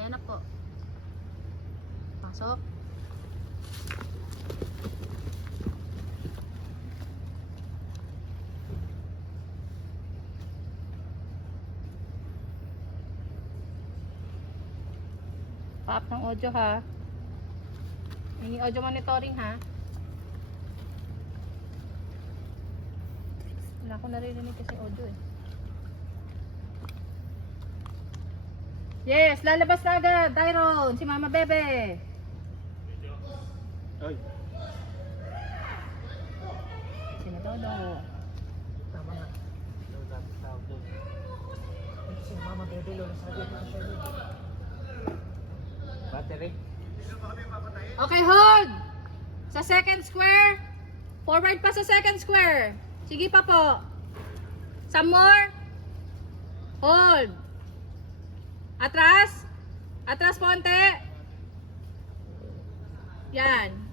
Ayan na po. Pasok. Pa-up ng audio ha. May audio monitoring ha. Wala ko naririnig kasi audio eh. Yes, lalabas na agad, Tyron, si Mama Bebe. Ay. Sino Dodo? Tama nga. Low dapat tawag doon. Ito si Mama Bebe, Lola Sabi at Shirley. Battery. Okay, hold! Sa second square. Forward pa sa second square. Sige pa po. Some more. Hold. Atras. Atras konti. Yan.